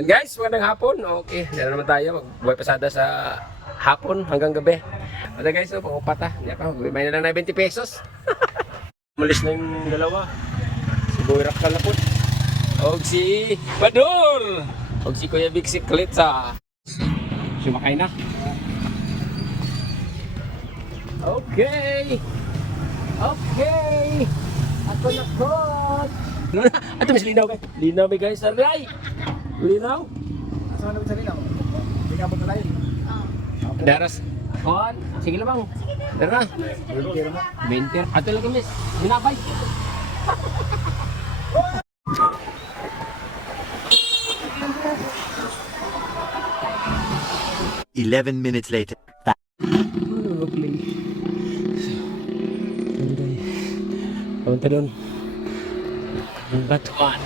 And guys, magandang hapon. Okay, dyan naman tayo. Magbuhay pasada sa hapon hanggang gabi. At guys, pang-upata. May na lang na 20 pesos. Malis na yung dalawa. Si Boy Rakal na po. O si Bador. O si Kuya Big Siklet sa sumakay na. Okay. Okay. Ako na po. Ito mas linaw guys. Linaw guys. Aray. Linaw. Saan naman sa linaw? Hindi ka punta tayo. Daras. On. Sige lang bang. Dara. 20. Ato lang kami. Binabay. Eleven minutes later. Punta doon. Ang Batuan.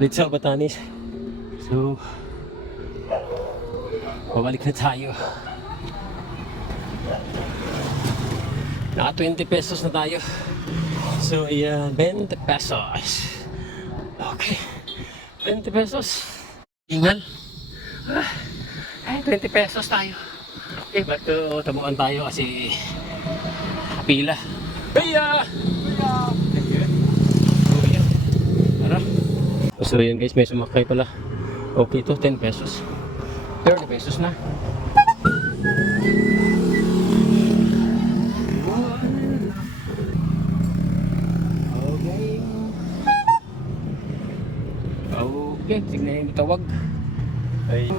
Litsa Batanes. So, babalik na tayo. Naka 20 pesos na tayo. So, ayan, 20 pesos. Okay. 20 pesos. Ingal. Ay, 20 pesos tayo. Okay, ba't tabuan tayo kasi pila. Kaya! Tara. So yan guys, may sumakay pala. Okay to, 10 pesos. 30 pesos na. Okay. Okay, tignan yung tawag. Ay.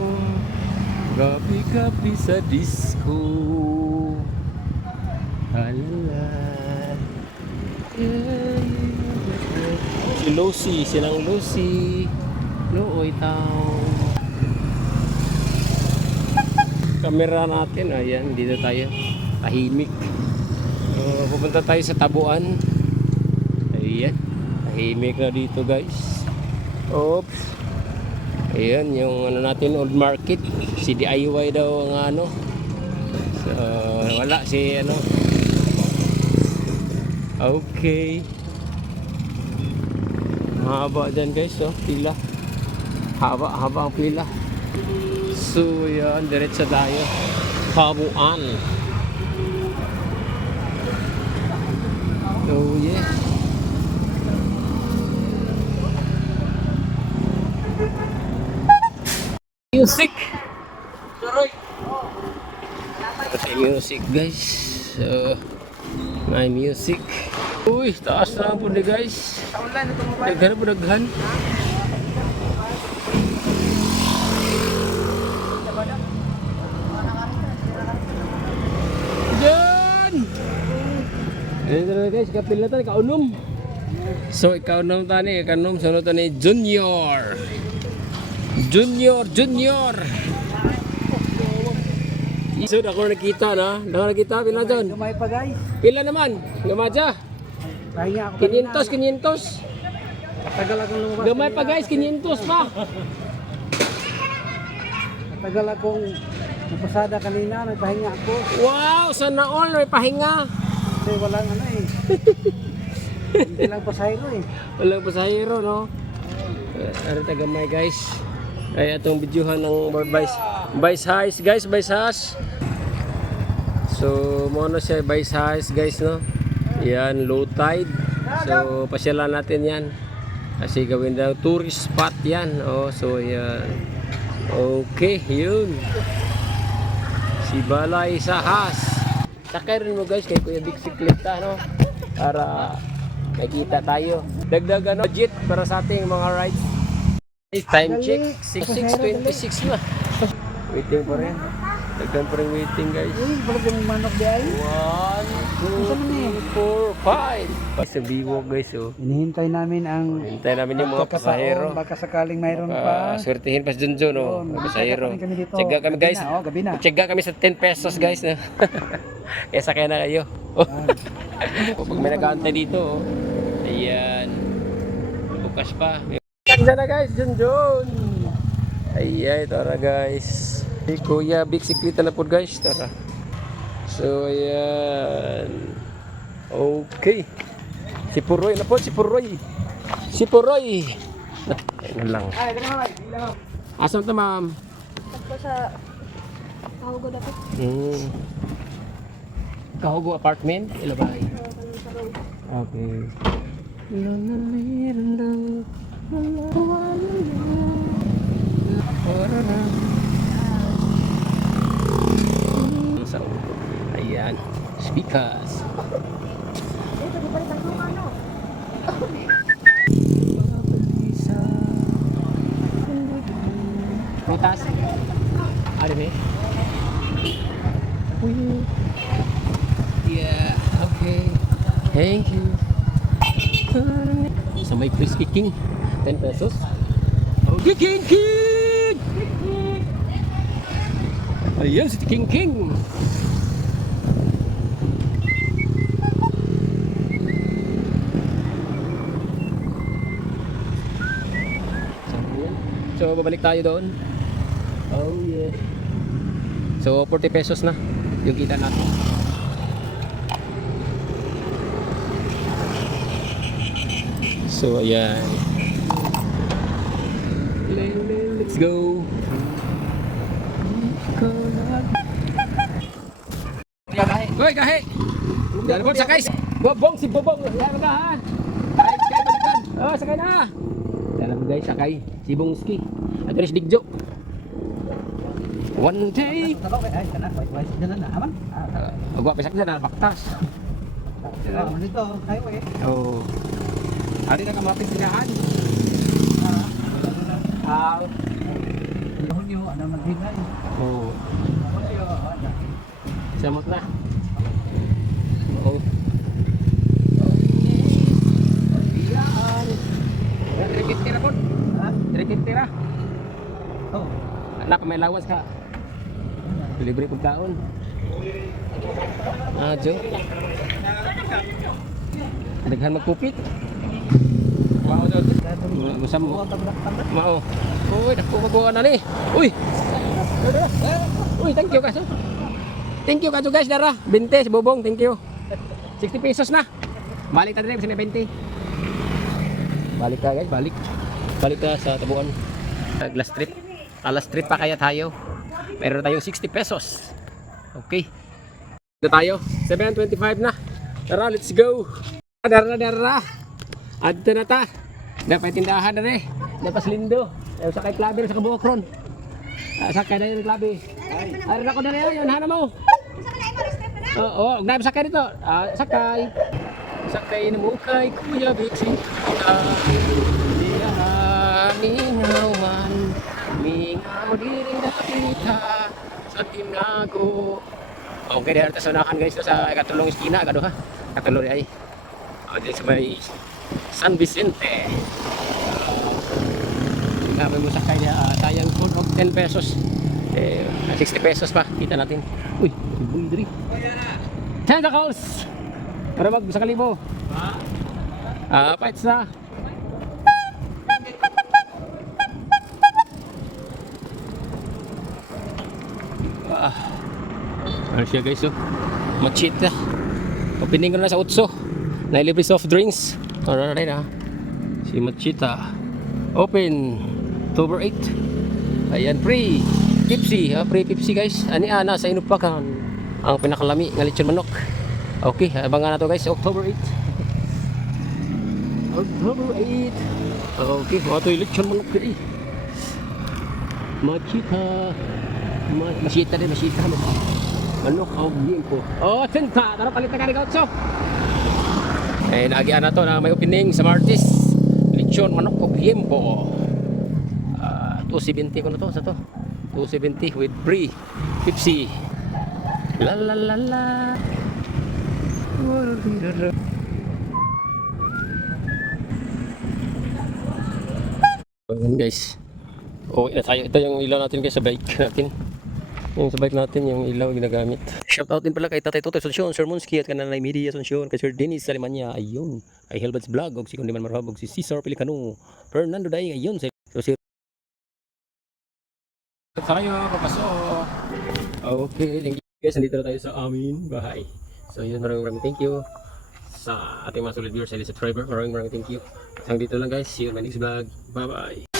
Gabi-gabi sa disco. Alala. Si Lucy, silang Lucy. Looy Town. Kamera natin, ayan, dito tayo. Tahimik. Pupunta tayo sa Tabuan. Ayan, tahimik na dito guys. Oops. Ayan, yung ano natin, old market. Si DIY daw ang ano. So, wala si ano. Okay. Haba dyan guys, oh, pila. Haba ang pila. So, yan, diretso tayo. Tabuan. Oh, yeah. Music. Pati music guys. So, may music. Uy, taas na po na guys. Daghan po daghan. Diyan! Dito na guys, kapil na tayo, kaunom. So, ikaunom tayo, ikaunom. Sunod tayo ni Junior. Junior. So, ako nakita na. Pila dyan? Gamay pa guys. Pila naman? Gamadya? Pahinga ako 500. Tagal akong lumabas. Gamay pa guys, 500 pa. Tagal akong napasada kanina. Nagpahinga ako. Wow, sana all may pahinga. Kasi walang ano eh. Hindi lang pasahero eh. Walang pasahero, no? Ano tagamay guys? Ay, itong videohan ng Vice Highs guys, Vice Highs. So, muna siya Vice Highs guys, no? Yan, low tide. So, pasyalan natin yan. Kasi gawin daw tourist spot yan. Oh, so, yan. Okay, yun. Si Balay Sahas. Sakay rin mo guys kay Kuya Big Sikleta, no? Para makita tayo. Dagdag ano, budget para sa ating mga rides. Time check, 6:26 na. Waiting pa rin. Dagdan pa rin waiting guys. Uy, bakit yung manok di ay? 1, 2, 3, 4, 5. Sa Biwok guys, oh. Hinihintay namin ang Hintay namin yung mga pasahero. baka sakaling mayroon pa. Swertihin pa sa Junjun, oh. Mga pasahero. Kami dito. Tsaga kami guys. Gabi na. Tsaga kami sa 10 pesos guys. No? Kaya sakay na kayo. Pag may nag-aantay dito, oh. Ayan. Bukas pa. Ganda na guys, Junjun. Ayan, ito na guys. Hey, Kuya Big Sikleta na po guys. Tara. So, ayan. Okay. Si Puroy na po, si Puroy. Si Puroy. Ayun lang. Ay, dali mo, ilaw. Asan to, ma'am? Tapos sa Kahugo dapat. Kahugo apartment? Ilabay. Kanang sa road. Okay. So, ayan. Speakers. Dito, di pa rin tayo ano. Prutas. Ano ba? Yeah, okay. Thank you. So may crispy king. 10 pesos. Okay, King King! Ayan si King King. So babalik tayo doon. Oh yeah. So 40 pesos na yung kita natin. So ayan. Let's go. Hoy, kahe. Yan po sakay. Bobong si Bobong. Yan na ha. Sakay balikan. Oh, sakay na. Yan po guys, sakay. Si Bongski. Adres Digjo. One day. Tabak, ay, kana, wait, dala na, aman. Agwa pesak na baktas. Dito, highway. Oh. Ari na kamapit sinahan. Hulyo, ano maghigay. Oh. Hulyo, ano. Samot na. Oh. Ilaan. Rikit tira po. Ha? Rikit tira. Oh. Anak, may lawas ka. Libre pagkaon. Ah, Jo. Daghan magkupit. Wow, Jo. Gusto mo? Mao. Uy, dako magawa na ni. Uy. Uy, thank you kaso. Thank you kaso guys, dara. 20 si Bobong, thank you. 60 pesos na. Balik ta dire sa 20. Balik ka guys, balik. Balik ka sa tabuan. Glass strip. Alas trip pa kaya tayo. Meron tayong 60 pesos. Okay. Ito tayo. 7.25 na. Tara, let's go. Dara. Adto na ta. Dapat tindahan na rin. Dapat lindo. Sakay klaber sa kabuokron. Sakay na yung klabe. Arin ako na rin yun. Hana mo. Oo, huwag sakay dito. Sakay. Sakay na mo kay Kuya Bixi. Mingawan. Mingaw diri na kita sa tinago. Okay, dahil tasunakan guys sa katulong iskina kado ha. Katulong ay. Dito sa may San Vicente. Ngayon mo sakay niya tayang full of 10 pesos. 60 pesos pa kita natin. Uy, bull diri. Tentacles. Para mag sa kalibo. Fights na. Ano siya guys, oh. Machita. Opening ko na sa utso. Nailibre soft drinks. Ano na rin ha. Si Machita. Open. October 8. Ayan, free. Pepsi. Free Pepsi guys. Ani ana sa inupakan. Ang pinakalami ng lechon manok. Okay, abangan na to guys. October 8. October 8. Okay, mga to yung lechon manok diri. Machita. Masita din, masita. Manok, ko. Oh, tinta. Tara, palit na ka ni Gautso. Nagian na to na may opening sa Martis. Lechon, manok, po. 270 ko na to sa to. 270 with free Pepsi. La la la la. Ayan guys. Okay na tayo. Ito yung ilaw natin guys sa bike natin. Yung sa bike natin, yung ilaw ginagamit. Shoutout din pala kay Tatay Totoy Asunsyon, Sir Monsky at Kananay Media Asunsyon, kay Sir Dennis Salimanya, ayun. Kay Helbats Vlog, og si Kundiman Marhab, og si Cesar Pelicano, Fernando Day, ayun. So si tayo, papasok. Okay, thank you guys. Nandito na tayo sa amin bahay. So yun, maraming thank you. sa ating mga solid viewers and subscriber. Maraming thank you. Hanggang dito lang guys. See you in my next vlog. Bye bye.